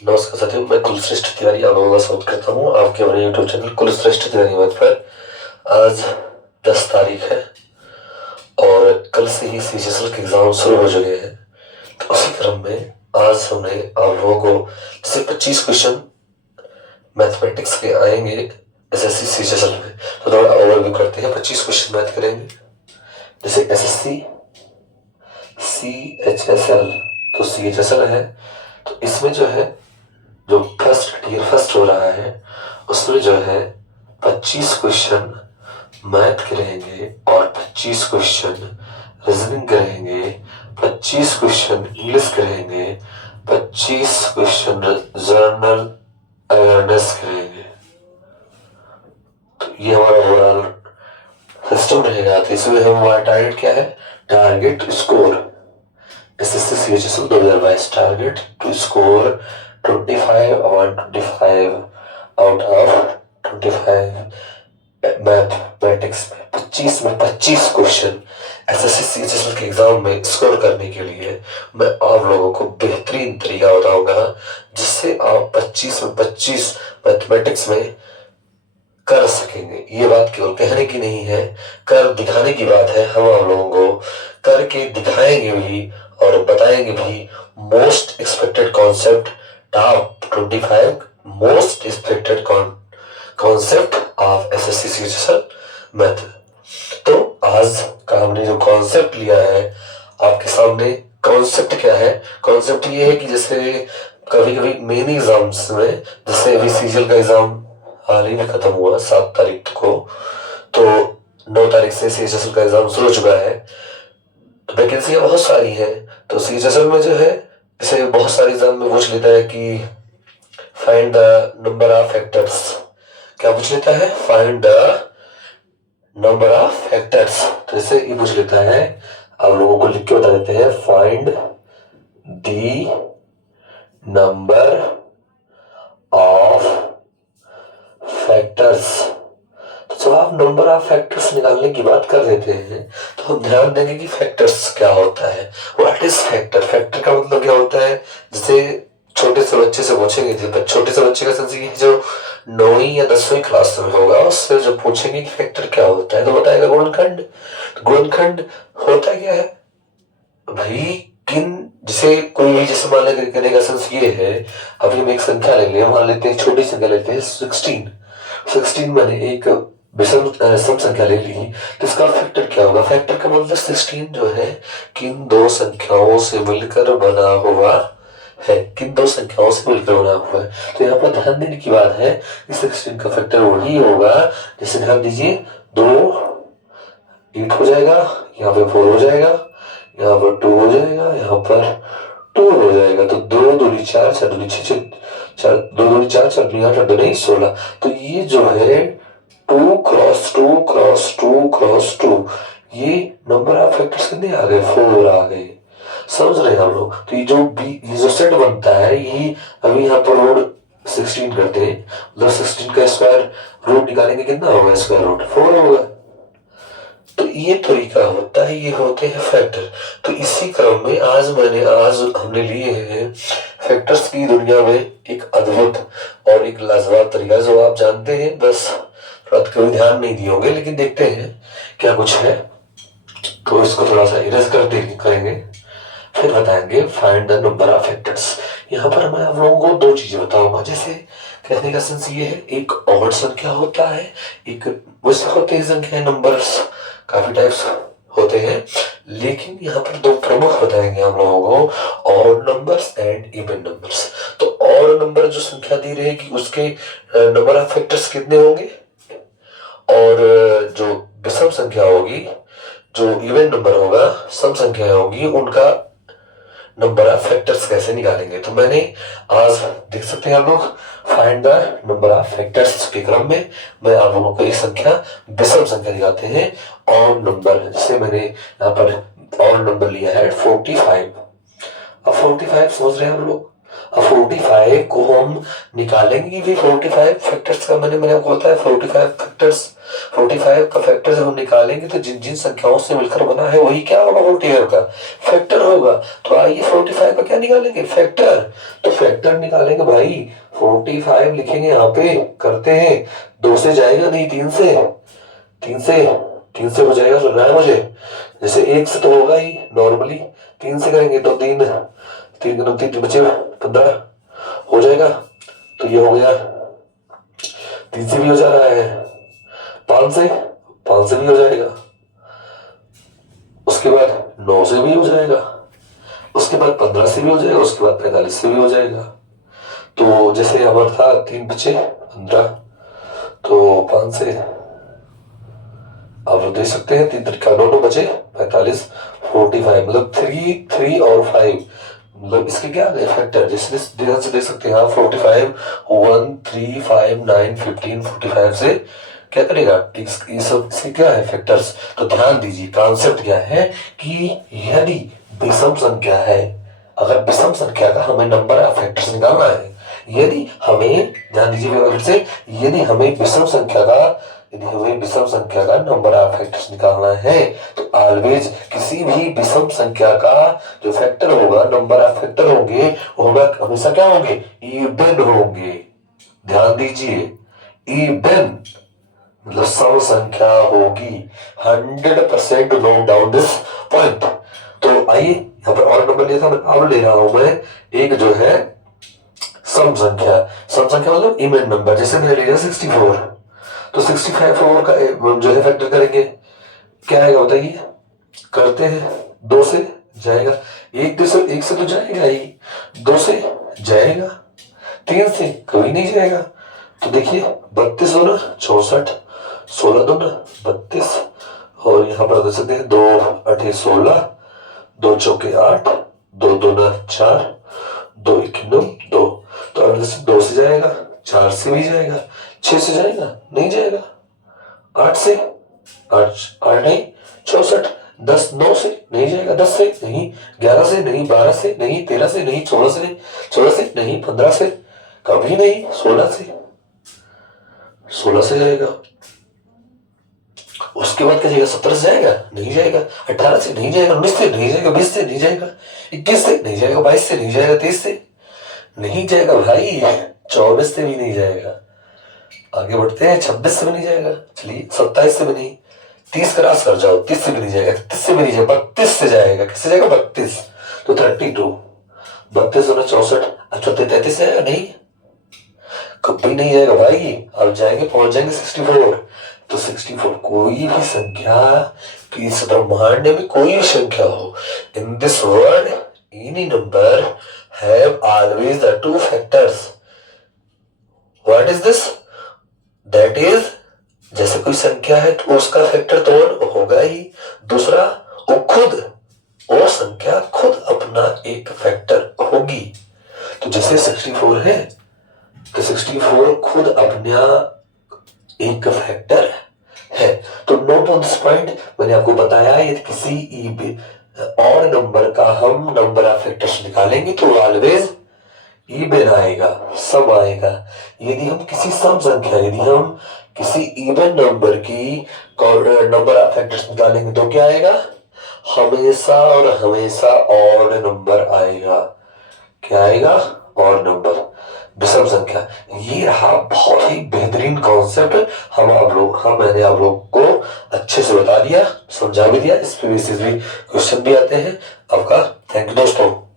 नमस्कार साथियों, मैं कुलश्रेष्ठ तिवारी आप लोगों का स्वागत करता हूँ आपके हमारे यूट्यूब चैनल कुलश्रेष्ठ तिवारी मंच पर। आज 10 तारीख है और कल से ही सीजीएसएल के एग्जाम शुरू हो चुके हैं। तो उसी क्रम में आज हमने आप लोगों को जैसे 25 क्वेश्चन मैथमेटिक्स के आएंगे एसएससी सीजीएसएल में, तो थोड़ा ओवरव्यू करते हैं। 25 क्वेश्चन मैथ करेंगे। जैसे एसएससी सीएचएसएल, तो सीएचएसएल है तो इसमें जो है जो फर्स्ट हो रहा है उसमें जो है 25 क्वेश्चन मैथ के रहेंगे और 25 क्वेश्चन रीजनिंग के रहेंगे, 25 क्वेश्चन इंग्लिश के रहेंगे, 25 क्वेश्चन जनरल अवेयरनेस के रहेंगे। तो ये हमारा ओवरऑल सिस्टम रहेगा। तो इसमें हमारा टारगेट क्या है? Target score SSC CHSL 2022 target to score 25 और 25 आउट ऑफ 25 मैथमेटिक्स में 25 क्वेश्चन एसएससी सीएचएसएल के एग्जाम में स्कोर करने के लिए मैं आप लोगों को बेहतरीन तरीका बताऊंगा जिससे आप 25 में 25 मैथमेटिक्स में कर सकेंगे। ये बात केवल कहने की नहीं है, कर दिखाने की बात है। हम आप लोगों को करके दिखाएंगे भी और बताएंगे भी। Most expected concept, top 25 most expected concept of SSC CGSL math. तो आज का हमने जो कॉन्सेप्ट लिया है आपके सामने, कॉन्सेप्ट क्या है? कॉन्सेप्ट ये है कि जैसे कभी कभी मेन एग्जाम्स में, जैसे अभी सीजीएल का एग्जाम हाल ही में खत्म हुआ 7 तारीख को, तो 9 तारीख से सीजीएसएल का एग्जाम शुरू हो चुका है। तो वैकेंसियां बहुत सारी हैं। तो सीजीएसएल में जो है जैसे बहुत सारे एग्जाम में पूछ लेता है कि find the number of factors. क्या पूछ लेता है? Find the number of factors. तो इसे ये पूछ लेता है, आप लोगों को लिख के बता देते हैं, find the number of factors. तो जब आप नंबर ऑफ फैक्टर्स निकालने की बात कर लेते हैं तो हम ध्यान देंगे कि फैक्टर्स क्या होता है। What is factor? फैक्टर का मतलब क्या होता है? जैसे छोटे से बच्चे से पूछेंगे, छोटे से बच्चे का सेंस ये जो 9वीं या 10वीं क्लास में होगा उससे जो पूछेंगे कि फैक्टर क्या होता है तो बताएगा गुणनखंड। तो गुणनखंड होता क्या है भाई? किन जैसे कोई भी, जैसे मान लें कहने का सेंस ये है, अभी हम एक संख्या ले लें, मान लेते हैं छोटी संख्या लेते हैं 16 मैंने एक विषम सम संख्या ले ली, तो इसका फैक्टर क्या होगा? फैक्टर का मतलब 16 जो है किन दो संख्याओं से मिलकर बना हुआ है, किन दो संख्याओं से मिलकर बना हुआ है। तो यहाँ पर ध्यान देने की बात है, इस 16 का फैक्टर वही होगा। जैसे ध्यान दीजिए, 2 8 हो जाएगा, यहाँ पे 4 हो जाएगा, यहाँ पर 2 हो जाएगा, यहाँ पर 2 हो जाएगा। तो 2 दूनी 4, 4 दूनी 6, 4 2 दूनी 4, 4 दूनी 8, 8 दूनी 16। तो ये जो है 2 क्रॉस 2 क्रॉस 2 क्रॉस 2, ये नंबर ऑफ फैक्टर्स कितने आ गए? 4 आ गए। समझ रहे हैं हम लोग? तो ये जो सेट बनता है, ये अभी यहाँ पर रूट 16 करते हैं, मतलब 16 का स्क्वायर रूट निकालेंगे, कितना होगा? स्क्वायर रूट 4 होगा। तो ये तरीका होता है, ये होते हैं फैक्टर। तो इसी क्रम में आज हमने लिए हैं फैक्टर्स की दुनिया में एक अद्भुत और एक लाजवाब तरीका, जो आप जानते हैं, बस थोड़ा कभी ध्यान नहीं दिए होंगे, लेकिन देखते हैं क्या कुछ है। तो इसको थोड़ा सा इरेज करेंगे, फिर बताएंगे find the number of factors. यहाँ पर मैं आप लोगों को 2 चीजें बताऊंगा। जैसे कहने का सेंस ये है, एक ऑड संख्या होता है, एक वैसे होते हैं संख्या, नंबर्स काफी टाइप्स होते हैं, लेकिन यहाँ पर 2 प्रमुख बताएंगे हम लोगों को, odd numbers and even numbers. तो ऑड नंबर जो संख्या दी रहेगी उसके नंबर ऑफ फैक्टर्स कितने होंगे, और जो विषम संख्या होगी, जो इवन नंबर होगा, सम संख्या होगी, उनका नंबर ऑफ फैक्टर्स कैसे निकालेंगे। तो मैंने आज देख सकते हैं आप लोग, find the number of factors के क्रम में मैं आप लोगों को एक संख्या, विषम संख्या दिखाते हैं, और नंबर, जैसे मैंने यहाँ पर और नंबर लिया है 45। अब 45 समझ रहे हैं हम लोग? अब 45 को हम निकालेंगे कि भाई 45 फैक्टर्स का मैंने आपको बताया 45 का फैक्टर जब हम निकालेंगे तो जिन जिन संख्याओं से मिलकर बना है वही क्या होगा 45 का फैक्टर होगा। तो आइए 45 का क्या निकालेंगे फैक्टर। तो फैक्टर निकालेंगे भाई 45 लिखेंगे यहाँ पे करते हैं 2 से जाएगा नहीं 3 से 3 से हो जाएगा सुन रहा है मुझे। जैसे 1 से तो होगा ही नॉर्मली 3 से करेंगे तो 3 बचे 15 हो जाएगा। तो ये हो गया 3 से भी हो जा रहा है 5 से भी हो जाएगा। उसके बाद 9 से भी हो जाएगा। उसके बाद 15 से भी हो जाएगा। उसके बाद 45 से भी हो जाएगा। तो जैसे हमारा था 3 बचे 15 तो 5 से आप देख सकते हैं 3 तरीका 9 बचे 45 45 मतलब 3 और 5 मतलब इसके क्या है फैक्टर जैसे ध्यान से देख सकते हैं आप 45 1 3 5 9 15 45 से क्या करेगा ये सब इसके क्या है फैक्टर्स। तो ध्यान दीजिए कॉन्सेप्ट क्या है कि यदि विषम संख्या है अगर विषम संख्या का हमें नंबर ऑफ फैक्टर्स निकालना है यदि हमें ध्यान दीजिए फिर से यदि हमें विषम संख्या का नंबर ऑफ फैक्टर्स निकालना है तो ऑलवेज किसी भी विषम संख्या का जो फैक्टर होगा नंबर ऑफ फैक्टर होंगे वो हमेशा क्या होंगे इवन होंगे। ध्यान दीजिए इवन मतलब सम संख्या होगी 100% नोट डाउन दिस पॉइंट। तो आइए यहाँ पर और नंबर लिया था अब ले रहा हूं मैं एक जो है सम संख्या मतलब इवन नंबर जैसे मैंने लिया 64 तो 65 का जो है फैक्टर करेंगे क्या आएगा बताइए करते हैं 2 से जाएगा 1 से तो जाएगा ही 2 से जाएगा 3 से कभी नहीं जाएगा। तो देखिए 32 और 64 16 दूना 32 और यहाँ पर देख सकते हैं 2 8 16 2 चौके 8 2 दूना 4 2 1 9 2 तो 2 से जाएगा 4 से भी जाएगा 6 से जाएगा नहीं जाएगा 8 से 8 नहीं 64 10 9 से नहीं जाएगा 10 से नहीं 11 से नहीं 12 से नहीं 13 से नहीं 16 से नहीं 15 से कभी नहीं 16 से जाएगा। उसके बाद क्या जाएगा 17 से जाएगा नहीं जाएगा 18 से नहीं जाएगा 19 से नहीं जाएगा 20 से नहीं जाएगा 21 से नहीं जाएगा 22 से नहीं जाएगा 23 से नहीं जाएगा भाई 24 से भी नहीं जाएगा। आगे बढ़ते हैं 26 से भी नहीं जाएगा चलिए 27 से भी नहीं 30 क्रॉस कर जाओ 30 से भी नहीं जाएगा 33 से भी नहीं जाएगा 32 से जाएगा किससे जाएगा 32 तो 32 32 और 64 अच्छा 33 से जाएगा नहीं कभी नहीं जाएगा भाई। अब जाएंगे पहुंच जाएंगे 64 तो 64 कोई भी संख्या कि इस ब्रह्मांड में कोई भी संख्या हो in this world any number have always the 2 factors. What is this that is जैसे कोई संख्या है तो उसका फैक्टर तो 1 होगा ही दूसरा वो संख्या खुद अपना एक फैक्टर होगी। तो जैसे 64 है तो 64 खुद अपना एक फैक्टर है। तो नोट ऑन दिस पॉइंट मैंने आपको बताया यदि किसी और नंबर का हम नंबर ऑफ फैक्टर्स निकालेंगे तो ऑलवेज इवन आएगा सम आएगा। यदि हम किसी इवन नंबर की नंबर ऑफ फैक्टर्स निकालेंगे तो क्या आएगा हमेशा और हमेशा ऑड नंबर आएगा। क्या आएगा और नंबर विषम संख्या। ये रहा बहुत ही बेहतरीन कॉन्सेप्ट मैंने आप लोग को अच्छे से बता दिया समझा भी दिया। इस पे बेसिस भी क्वेश्चन भी आते हैं। आपका थैंक यू दोस्तों।